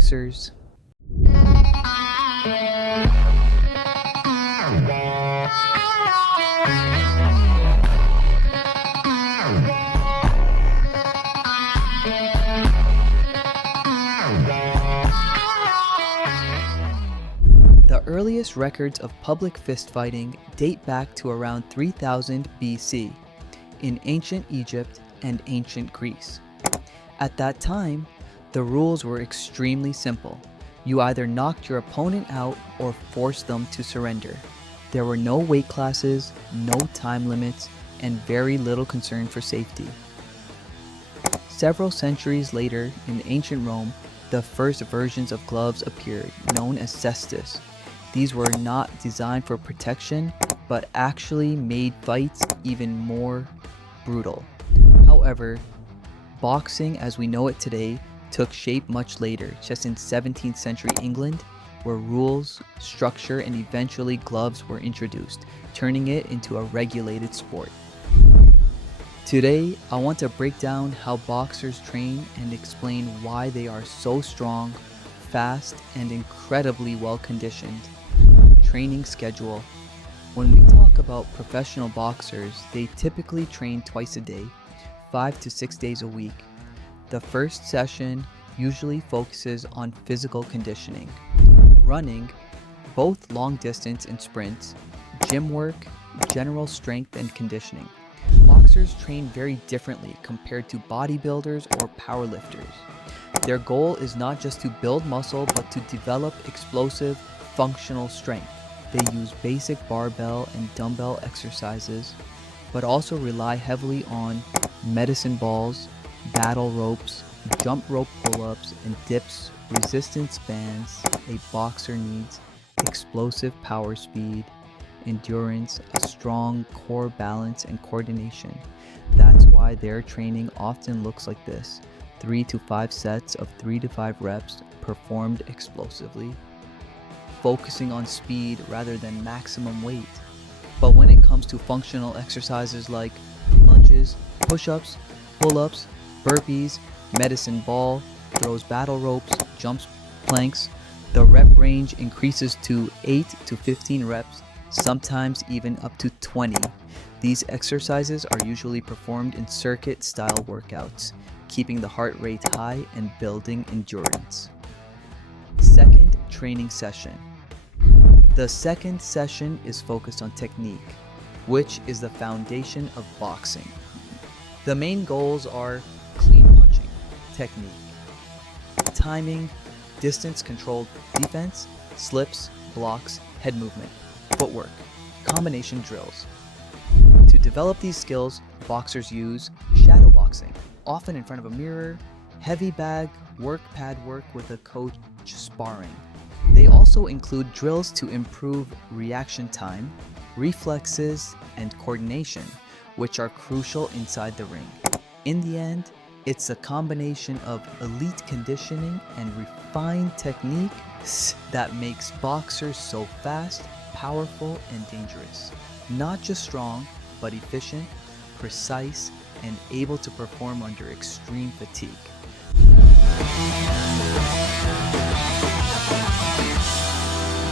boxers. The earliest records of public fistfighting date back to around 3000 BC in ancient Egypt and ancient Greece. At that time, the rules were extremely simple. You either knocked your opponent out or forced them to surrender. There were no weight classes, no time limits, and very little concern for safety. Several centuries later, in ancient Rome, the first versions of gloves appeared, known as cestus. These were not designed for protection, but actually made fights even more brutal. However, boxing as we know it today took shape much later, just in 17th century England, where rules, structure, and eventually gloves were introduced, turning it into a regulated sport. Today, I want to break down how boxers train and explain why they are so strong, fast, and incredibly well conditioned. Training schedule. When we talk about professional boxers, they typically train twice a day, 5 to 6 days a week. The first session usually focuses on physical conditioning, running, both long distance and sprints, gym work, general strength and conditioning. Boxers train very differently compared to bodybuilders or powerlifters. Their goal is not just to build muscle, but to develop explosive, functional strength. They use basic barbell and dumbbell exercises, but also rely heavily on medicine balls, battle ropes, jump rope pull-ups and dips, resistance bands. A boxer needs explosive power speed, endurance, a strong core balance, and coordination. That's why their training often looks like this: 3 to 5 sets of 3 to 5 reps performed explosively, focusing on speed rather than maximum weight. But when it comes to functional exercises like lunges, push-ups, pull-ups, burpees, medicine ball, throws battle ropes, jumps, planks, the rep range increases to 8 to 15 reps, sometimes even up to 20. These exercises are usually performed in circuit-style workouts, keeping the heart rate high and building endurance. Second training session. The second session is focused on technique, which is the foundation of boxing. The main goals are clean punching, technique, timing, distance-controlled defense, slips, blocks, head movement, footwork, combination drills. To develop these skills, boxers use shadow boxing, often in front of a mirror, heavy bag, work pad work with a coach sparring. They also include drills to improve reaction time, reflexes, and coordination, which are crucial inside the ring. In the end, it's a combination of elite conditioning and refined techniques that makes boxers so fast, powerful, and dangerous. Not just strong, but efficient, precise, and able to perform under extreme fatigue.